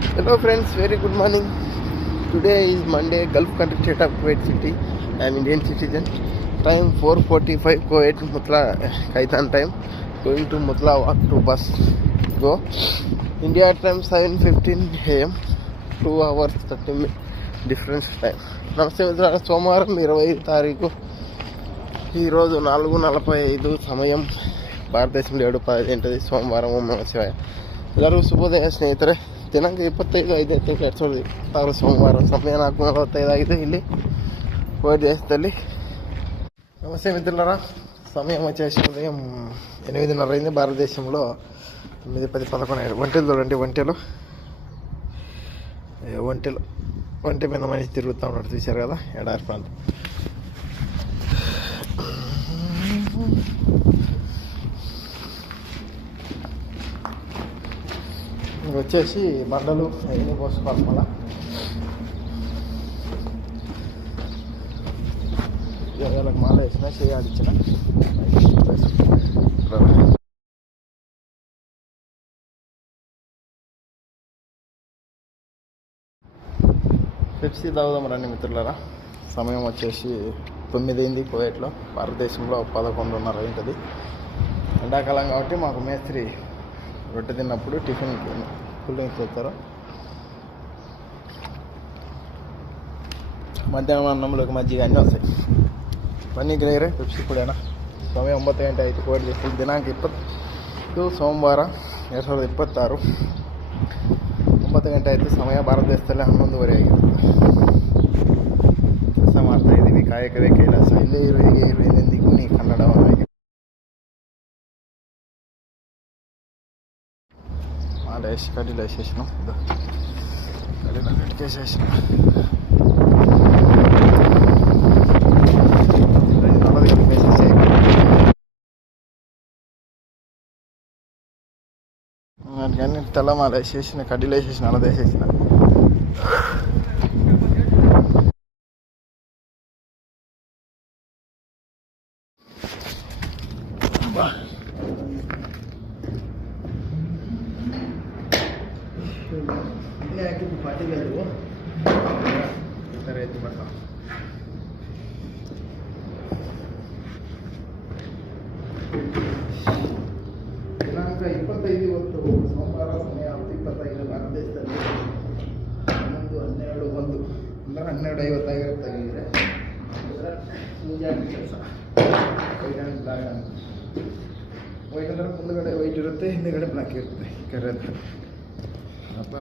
Hello friends, very good morning. Today is Monday, Gulf country state of Kuwait City. I am Indian citizen. Time 4:45 Kuwait Mutla Kaitan time. Going to Mutla walk to bus go. India time 7:15 AM. 2 hours 30 minutes difference time. నమస్తే మిత్రులారా, సోమవారం 25 తారీఖు ఈరోజు 4:45 సమయం. భారతదేశంలో 7:10 సోమవారం. ఓం నమః శివాయ. ಎಲ್ಲರಿಗೂ ಶುಭೋದಯ ಸ್ನೇಹಿತರೆ. ದಿನಾಂಕ 25/5/2026 ಸೋಮವಾರ. ಸಮಯ 4:45 ಇಲ್ಲಿ కువైట్ దేశದಲ್ಲಿ. నమస్తే మిత్రులారా, సమయం వచ్చేసి ఉదయం 8:30 అయింది. భారతదేశంలో 9, 10, 11 ఒంటెలు చూడండి. ఒంటె మీద మనిషి తిరుగుతూ ఉన్నాడు, చూశారు కదా, ఎడారి ప్రాంతం. వచ్చేసి బండలు అవన్నీ పోసుకోవాలి. మళ్ళా వాళ్ళకి మాల వేసిన చేయాడిచ్చిన పెప్సీ తాగుదాం రండి మిత్రులారా. సమయం వచ్చేసి 9 అయింది కువైట్లో. భారతదేశంలో 11:30 అయింటుంది. ఎండాకాలం కాబట్టి మాకు మేస్త్రి రొట్టె తిన్నప్పుడు టిఫిన్కి కూల్ డ్రింక్స్ తెస్తారు. మధ్యాహ్నం అన్నంలోకి మజ్జిగ అన్నీ వస్తాయి. పన్నీ గ్రేరే పెప్సీ కూడానా. సమయం 9 ಗಂಟೆ ಆಯಿತು. ಕೋವಿಡ್ ದೇಶದಲ್ಲಿ ದಿನಾಂಕ 20 ಸೋಮವಾರ 2026 9 ಗಂಟೆ ಆಯಿತು ಸಮಯ. ಭಾರತ ದೇಶದಲ್ಲಿ 11:30 ಆಗಿರುತ್ತೆ. ಕೆಲಸ ಮಾಡ್ತಾ ಇದ್ದೀವಿ. ಕಾಯಕವೇ ಕೈಲಾಸ. ಇಲ್ಲೇ ಇರು, ಹೀಗೆ ಇರು, ಎಂದೆಂದಿಗೂ ನೀ ಕನ್ನಡವನ್ನಾಗಿ. కడీలో వేసేసినాం. కడీలో కడికేసేసినాం. కానీ తెల్లమాల వేసేసిన, కడ్డీలో వేసేసిన, అలా వేసేసిన. పార్టీ లేదు రైతు బట్ట. ದಿನಾಂಕ 25 ಇವತ್ತು ಸೋಮವಾರ. ಸಮಯ 10:25 ಭಾರತದೇಶದಲ್ಲಿ 11:12 ಅಂದರೆ 12:50 ತೆಗೆದಿದೆ. ಮುಂಜಾನೆ ಕೆಲಸ ವೈಟ್ ಅಂದರೆ ಮುಂದುಗಡೆ ವೈಟ್ ಇರುತ್ತೆ, ಹಿಂದುಗಡೆ ಬ್ಲಾಕ್ ಇರುತ್ತೆ. ಕರೆ